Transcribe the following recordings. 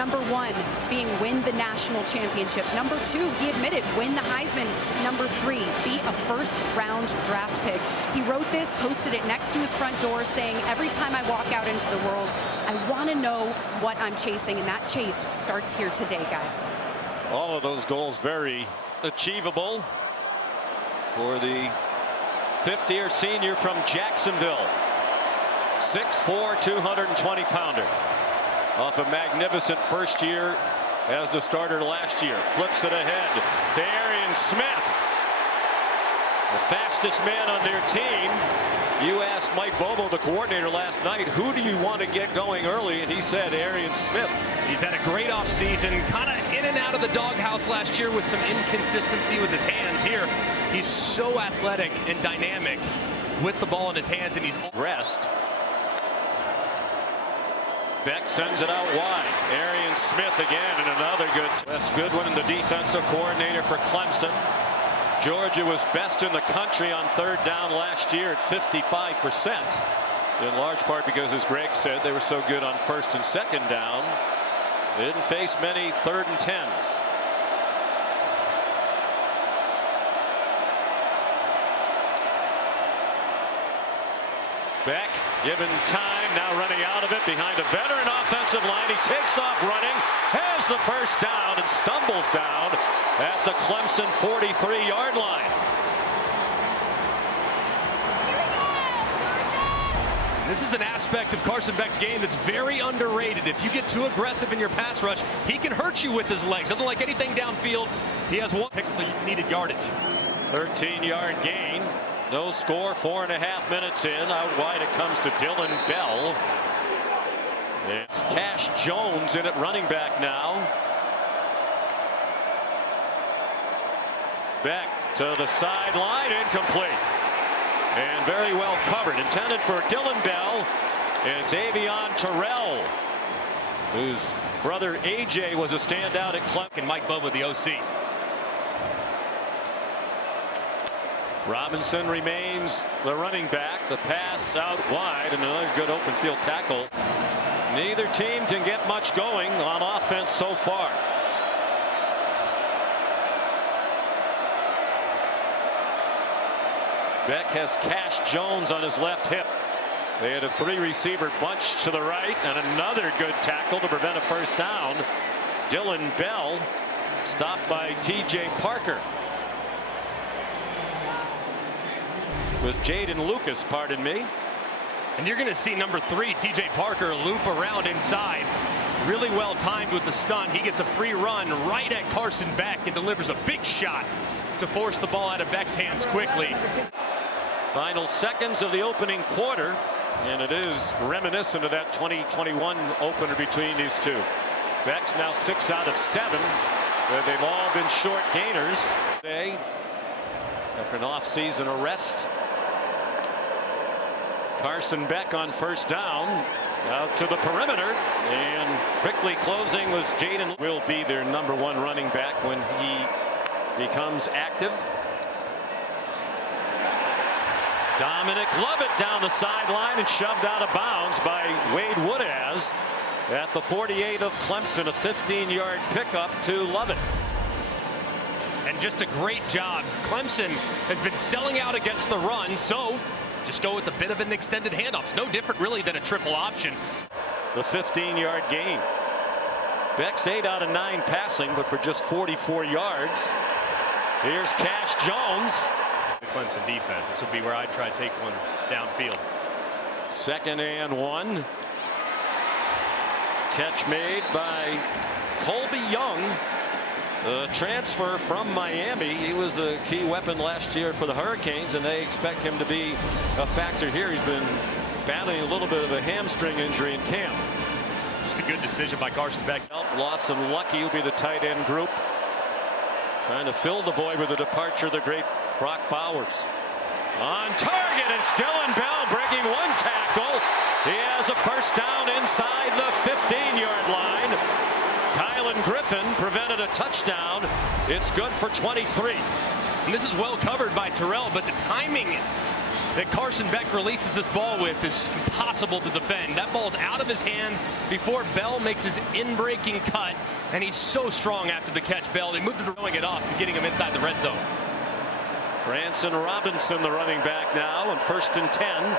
Number one being win the national championship. Number two, he admitted, win the Heisman. Number three, be a first-round draft pick. He wrote this, posted it next to his front door, saying, every time I walk out into the world, I want to know what I'm chasing, and that chase starts here today, guys. All of those goals very achievable for the fifth-year senior from Jacksonville. 6'4", 220-pounder. Off a magnificent first year as the starter last year. Flips it ahead to Arian Smith. The fastest man on their team. You asked Mike Bobo, the coordinator, last night, who do you want to get going early? And he said Arian Smith. He's had a great offseason, kind of in and out of the doghouse last year with some inconsistency with his hands. Here, he's so athletic and dynamic with the ball in his hands, and he's dressed. Beck sends it out wide. Arian Smith again, and another good. Wes Goodwin, the defensive coordinator for Clemson. Georgia was best in the country on third down last year at 55%. In large part because, as Greg said, they were so good on first and second down. They didn't face many 3rd and 10s. Beck given time, now running out of it behind a veteran offensive line. He takes off running, has the first down, and stumbles down at the Clemson 43-yard line. This is an aspect of Carson Beck's game that's very underrated. If you get too aggressive in your pass rush, he can hurt you with his legs. Doesn't like anything downfield. He has one pick the needed yardage. 13-yard gain. No score, 4.5 minutes in. Out wide it comes to Dylan Bell. It's Cash Jones in at running back now. Beck to the sideline, incomplete. And very well covered. Intended for Dylan Bell. And it's Avion Terrell, whose brother AJ was a standout at Clemson. And Mike Bubba, the OC. Robinson remains the running back. The pass out wide, and another good open field tackle. Neither team can get much going on offense so far. Beck has Cash Jones on his left hip. They had a 3-receiver bunch to the right, and another good tackle to prevent a first down. Dylan Bell stopped by TJ Parker. Was Jaden Lucas, pardon me. And you're going to see number 3, TJ Parker, loop around inside. Really well timed with the stunt. He gets a free run right at Carson Beck and delivers a big shot to force the ball out of Beck's hands quickly. Final seconds of the opening quarter, and it is reminiscent of that 2021 opener between these two. Beck's now 6 out of 7. They've all been short gainers today after an off-season arrest. Carson Beck on first down, out to the perimeter, and quickly closing was Jaden. Will be their number 1 running back when he becomes active. Dominic Lovett down the sideline and shoved out of bounds by Wade Woodaz at the 48 of Clemson. A 15-yard pickup to Lovett. And just a great job. Clemson has been selling out against the run, so just go with a bit of an extended handoff. It's no different really than a triple option. The 15-yard gain. Beck's 8 out of 9 passing, but for just 44 yards. Here's Cash Jones. The Clemson defense. This will be where I try to take one downfield. 2nd and 1. Catch made by Colby Young, the transfer from Miami. He was a key weapon last year for the Hurricanes, and they expect him to be a factor here. He's been battling a little bit of a hamstring injury in camp. Just a good decision by Carson Beck. Lawson Lucky will be the tight end group, trying to fill the void with the departure of the great Brock Bowers. On target, it's Dylan Bell breaking 1 tackle. He has a first down inside the 15-yard line. Kylan Griffin prevented a touchdown. It's good for 23. And this is well covered by Terrell, but the timing that Carson Beck releases this ball with is impossible to defend. That ball's out of his hand before Bell makes his in-breaking cut, and he's so strong after the catch. Bell, they moved him to throwing it off and getting him inside the red zone. Branson Robinson, the running back now, and 1st and 10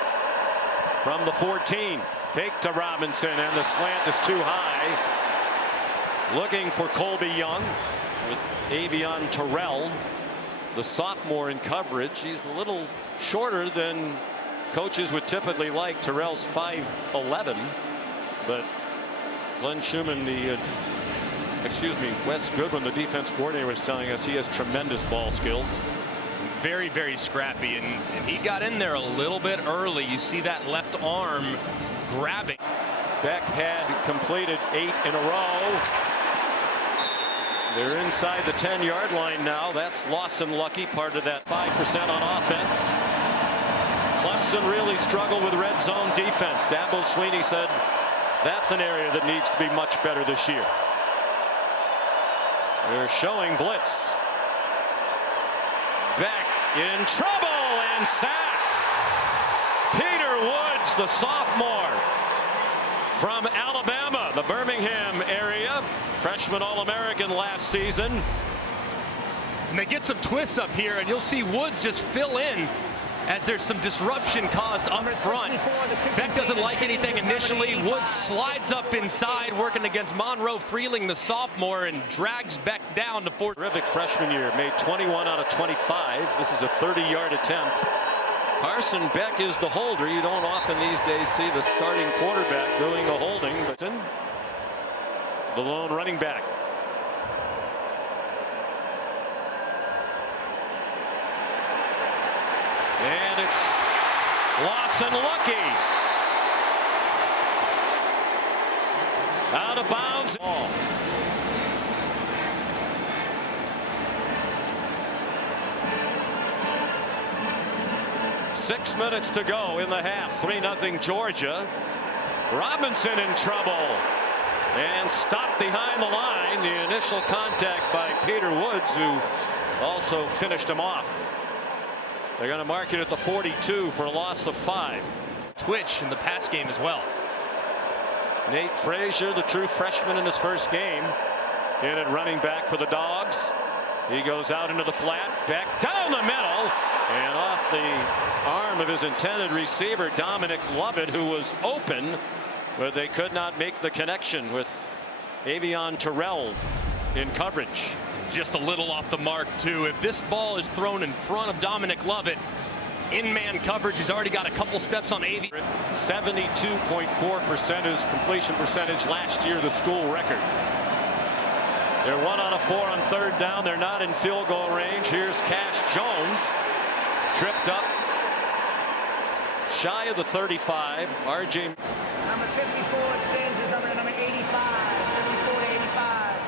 from the 14. Fake to Robinson, and the slant is too high. Looking for Colby Young with Avion Terrell, the sophomore, in coverage. He's a little shorter than coaches would typically like. Terrell's 5'11", but Glenn Schumann, Wes Goodwin, the defense coordinator, was telling us he has tremendous ball skills. Very, very scrappy, and he got in there a little bit early. You see that left arm grabbing. Beck had completed 8 in a row. They're inside the 10-yard line now. That's Lawson Lucky, part of that 5% on offense. Clemson really struggled with red zone defense. Dabo Swinney said that's an area that needs to be much better this year. They're showing blitz. Beck in trouble and sacked. Peter Woods, the sophomore from Alabama, the Birmingham area, freshman All-American last season. And they get some twists up here, and you'll see Woods just fill in as there's some disruption caused up front. Beck doesn't like anything initially. Woods slides up inside, working against Monroe Freeling, the sophomore, and drags Beck down to 4. Terrific freshman year, made 21 out of 25. This is a 30-yard attempt. Carson Beck is the holder. You don't often these days see the starting quarterback doing the holding, but the lone running back. And it's Lawson Lucky. Out of bounds. 6 minutes to go in the half. 3-0 Georgia. Robinson in trouble and stopped behind the line. The initial contact by Peter Woods, who also finished him off. They're going to mark it at the 42 for a loss of 5. Twitch in the pass game as well. Nate Frazier, the true freshman in his first game, in at running back for the Dogs. He goes out into the flat. Beck down the middle and off the arm of his intended receiver, Dominic Lovett, who was open, but they could not make the connection with Avion Terrell in coverage. Just a little off the mark, too. If this ball is thrown in front of Dominic Lovett in man coverage, he's already got a couple steps on Avion. 72.4% is completion percentage last year, the school record. They're 1 out of 4 on 3rd down. They're not in field goal range. Here's Cash Jones, tripped up shy of the 35. RJ. Number 54 changes number 85. 54 to 85.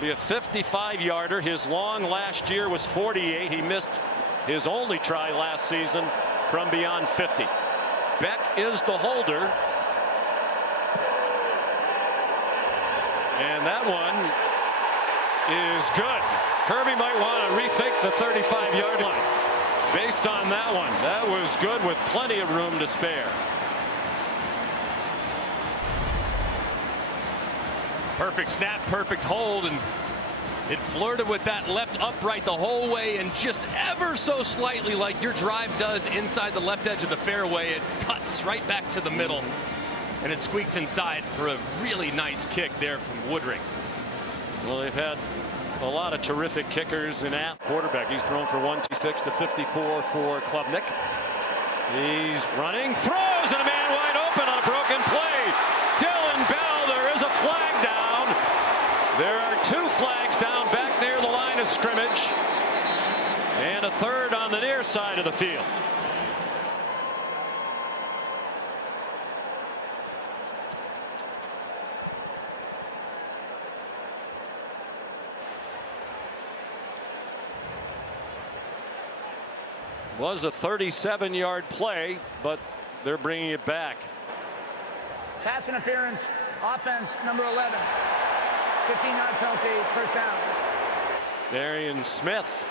Be a 55-yarder. His long last year was 48. He missed his only try last season from beyond 50. Beck is the holder. And that one is good. Kirby might want to rethink the 35-yard line based on that one. That was good with plenty of room to spare. Perfect snap, perfect hold, and it flirted with that left upright the whole way, and just ever so slightly, like your drive does inside the left edge of the fairway, it cuts right back to the middle, and it squeaks inside for a really nice kick there from Woodring. Well, they've had a lot of terrific kickers in quarterback. He's thrown for 126 to 54 for Klubnik. He's running, throws, and a man wide open on a broken play. Dylan Bell, there is a flag down. There are 2 flags down back near the line of scrimmage, and a 3rd on the near side of the field. Was a 37-yard play, but they're bringing it back. Pass interference, offense number 11. 15-yard penalty, first down. Darian Smith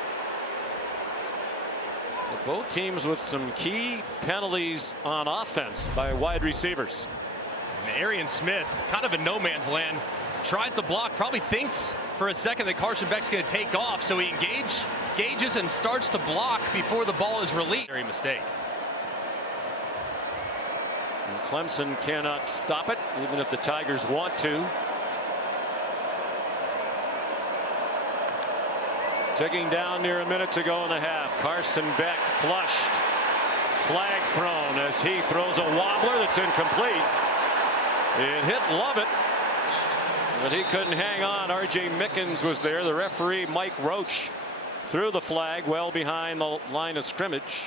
Both teams with some key penalties on offense by wide receivers. And Arian Smith, kind of in no man's land, tries to block, probably thinks for a second that Carson Beck's going to take off, so he engages and starts to block before the ball is released. Very mistake. And Clemson cannot stop it, even if the Tigers want to. Ticking down near a minute to go in the half. Carson Beck flushed. Flag thrown as he throws a wobbler that's incomplete. It hit Lovett, but he couldn't hang on. R.J. Mickens was there. The referee, Mike Roach, threw the flag well behind the line of scrimmage.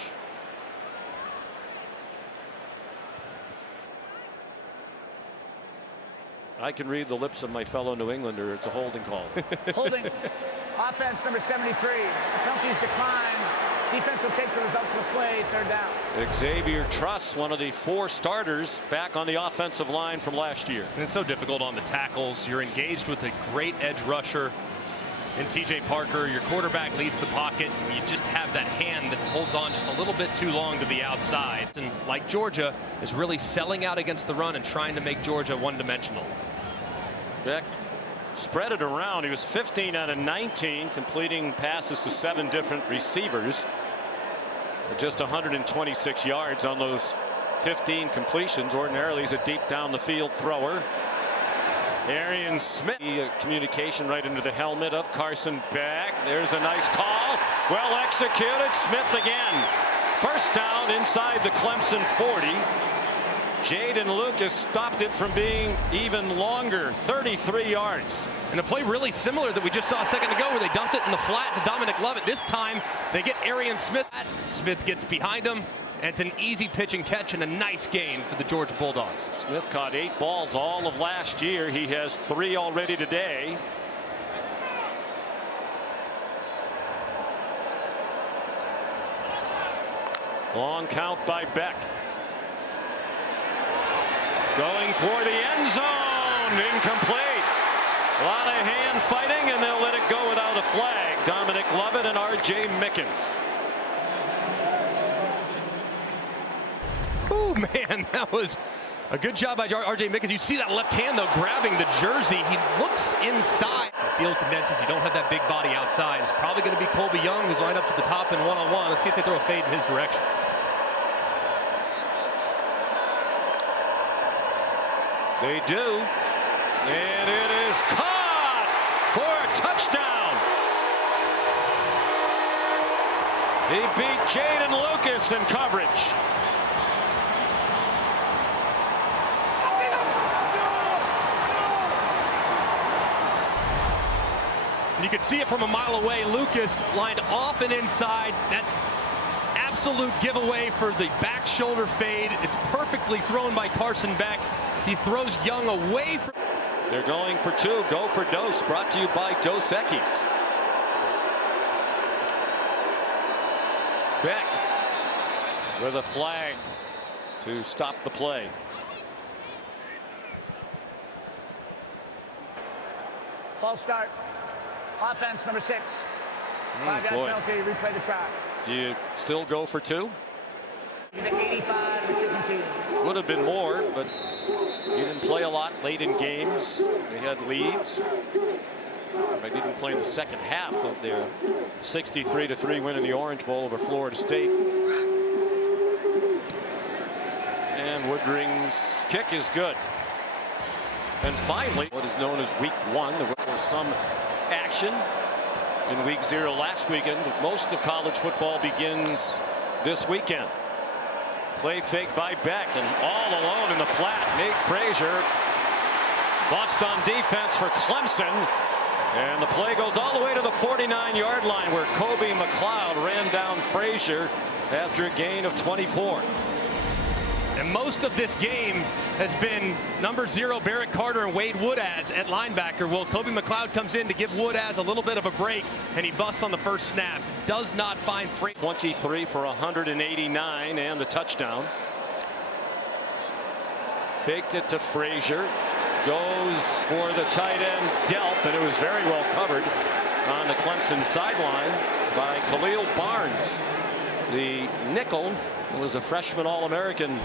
I can read the lips of my fellow New Englander. It's a holding call. Holding. Offense number 73. The penalties decline. Defense will take the result of the play. Third down. Xavier Truss, one of the 4 starters, back on the offensive line from last year. And it's so difficult on the tackles. You're engaged with a great edge rusher in TJ Parker. Your quarterback leads the pocket. And you just have that hand that holds on just a little bit too long to the outside. And like Georgia is really selling out against the run and trying to make Georgia one-dimensional. Beck spread it around. He was 15 out of 19, completing passes to 7 different receivers. Just 126 yards on those 15 completions. Ordinarily, he's a deep down the field thrower. Arian Smith, communication right into the helmet of Carson Beck. There's a nice call. Well executed. Smith again. First down inside the Clemson 40. Jaden Lucas stopped it from being even longer. 33 yards. And a play really similar that we just saw a second ago where they dumped it in the flat to Dominic Lovett. This time they get Arian Smith. Smith gets behind him, and it's an easy pitch and catch and a nice gain for the Georgia Bulldogs. Smith caught 8 balls all of last year. He has 3 already today. Long count by Beck. Going for the end zone. Incomplete. A lot of hand fighting, and they'll let it go without a flag. Dominic Lovett and R.J. Mickens. Oh, man, that was a good job by R.J. Mickens. You see that left hand, though, grabbing the jersey. He looks inside. The field condenses. You don't have that big body outside. It's probably going to be Colby Young, who's lined up to the top in one-on-one. Let's see if they throw a fade in his direction. They do. And it is caught for a touchdown. He beat Jaden Lucas in coverage. And you can see it from a mile away. Lucas lined off and inside. That's absolute giveaway for the back shoulder fade. It's perfectly thrown by Carson Beck. He throws Young away from. They're going for 2. Go for Dose. Brought to you by Dos Equis. Beck with a flag to stop the play. False start. Offense number 6. 5-yard penalty. Replay the try. Do you still go for 2? The 85 that you can see. Would have been more, but he didn't play a lot late in games. They had leads. They didn't play in the second half of their 63-3 win in the Orange Bowl over Florida State. And Woodring's kick is good. And finally, what is known as week 1, there was some action in week 0 last weekend, but most of college football begins this weekend. Play fake by Beck, and all alone in the flat. Nate Frazier bust on defense for Clemson, and the play goes all the way to the 49-yard line where Kobe McLeod ran down Frazier after a gain of 24. And most of this game has been number 0 Barrett Carter and Wade Woodaz at linebacker. Well, Kobe McLeod comes in to give Woodaz a little bit of a break, and he busts on the first snap. Does not find Frazier. 23 for 189 and the touchdown. Faked it to Frazier. Goes for the tight end Delp, and it was very well covered on the Clemson sideline by Khalil Barnes. The nickel was a freshman All-American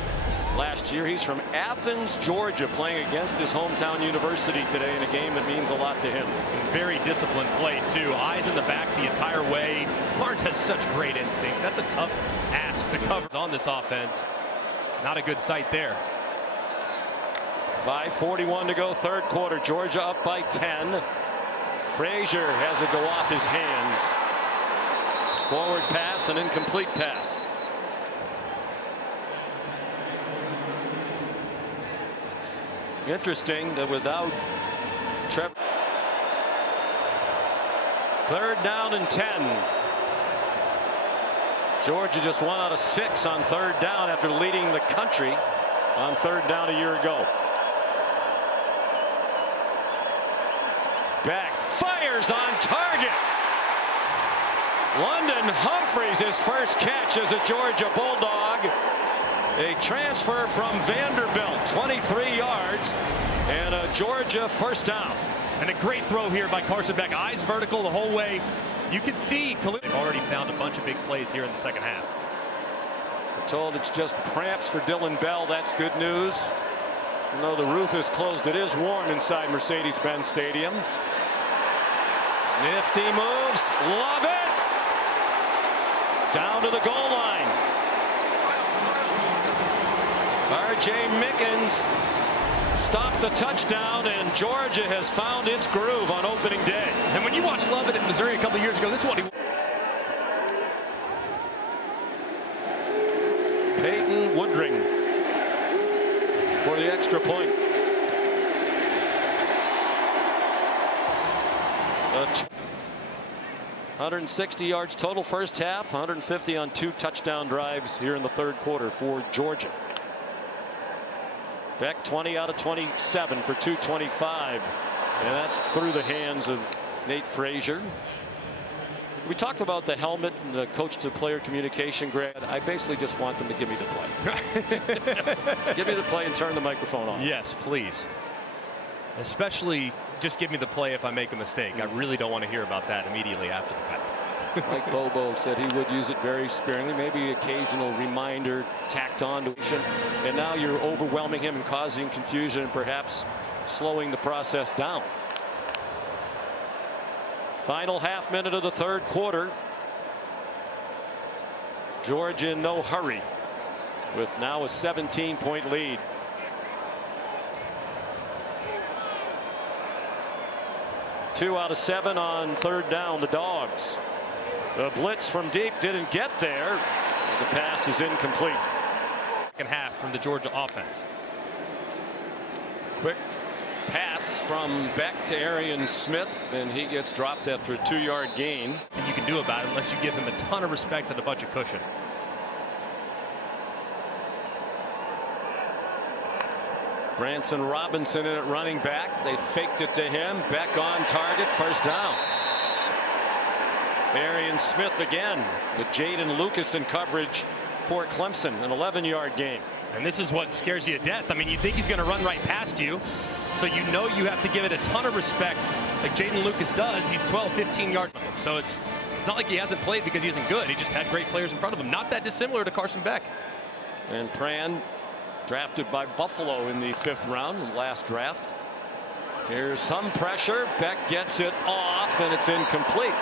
last year. He's from Athens, Georgia, playing against his hometown university today in a game that means a lot to him. Very disciplined play, too. Eyes in the back the entire way. Barnes has such great instincts. That's a tough ask to cover on this offense. Not a good sight there. 5:41 to go, third quarter. Georgia up by 10. Frazier has it go off his hands. Forward pass, an incomplete pass. Interesting that without Trevor. Third down and 10. Georgia just 1 out of 6 on third down after leading the country on third down a year ago. Beck fires on target. London Humphreys, his first catch as a Georgia Bulldog. A transfer from Vanderbilt, 23 yards, and a Georgia first down. And a great throw here by Carson Beck. Eyes vertical the whole way. You can see they've already found a bunch of big plays here in the second half. We're told it's just cramps for Dylan Bell. That's good news. Even though the roof is closed, it is warm inside Mercedes-Benz Stadium. Nifty moves. Love it. Down to the goal line. R.J. Mickens stopped the touchdown, and Georgia has found its groove on opening day. And when you watch Lovett in Missouri a couple years ago, this is what he. Peyton Woodring for the extra point. 160 yards total first half, 150 on 2 touchdown drives here in the third quarter for Georgia. Beck 20 out of 27 for 225, and that's through the hands of Nate Frazier. We talked about the helmet and the coach to player communication, Greg. I basically just want them to give me the play. Just give me the play and turn the microphone on. Yes, please. Especially just give me the play if I make a mistake. I really don't want to hear about that immediately after the fact. Like Bobo said, he would use it very sparingly, maybe occasional reminder tacked on to it. And now you're overwhelming him and causing confusion and perhaps slowing the process down. Final half minute of the third quarter. Georgia in no hurry with now a 17-point lead. Two out of 7 on third down, the Dogs. The blitz from deep didn't get there. The pass is incomplete. Second half from the Georgia offense. Quick pass from Beck to Arian Smith, and he gets dropped after a 2-yard gain. And you can do about it unless you give him a ton of respect and a bunch of cushion. Branson Robinson in at running back. They faked it to him. Beck on target, first down. Arian Smith again with Jaden Lucas in coverage for Clemson, an 11-yard gain. And this is what scares you to death. I mean, you think he's going to run right past you, so you know you have to give it a ton of respect like Jaden Lucas does. He's 12, 15 yards. So it's not like he hasn't played because he isn't good. He just had great players in front of him. Not that dissimilar to Carson Beck. And Pran, drafted by Buffalo in the 5th round, the last draft. Here's some pressure. Beck gets it off, and it's incomplete.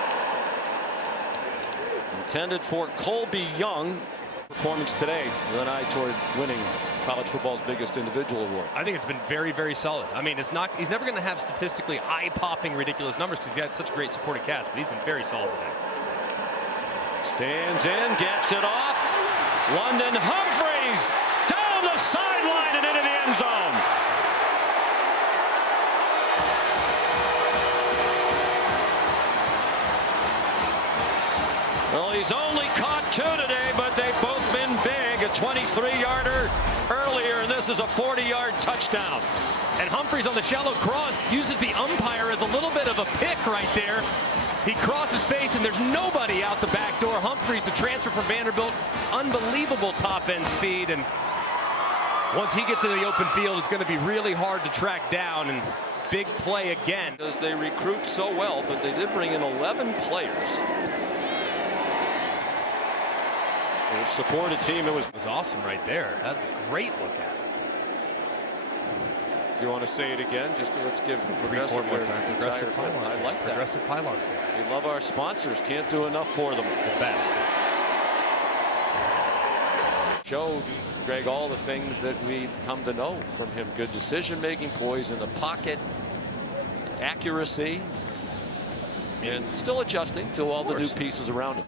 Intended for Colby Young. Performance today with an eye toward winning college football's biggest individual award. I think it's been very, very solid. I mean, he's never going to have statistically eye-popping ridiculous numbers because he had such a great supporting cast, but he's been very solid today. Stands in, gets it off. London Humphreys down the sideline and into the end zone. Well, he's only caught 2 today, but they've both been big. A 23-yarder earlier, and this is a 40-yard touchdown. And Humphreys on the shallow cross uses the umpire as a little bit of a pick right there. He crosses space, and there's nobody out the back door. Humphreys, the transfer from Vanderbilt, unbelievable top-end speed. And once he gets into the open field, it's going to be really hard to track down. And big play again. Because they recruit so well, but they did bring in 11 players. It would support a team that was. It was awesome right there. That's a great look at it. Do you want to say it again? Let's give Progressive more time. Progressive pylon. I like that. Progressive pylon. We love our sponsors. Can't do enough for them. The best. Showed Greg all the things that we've come to know from him. Good decision making, poise in the pocket, accuracy, and still adjusting to all the new pieces around him.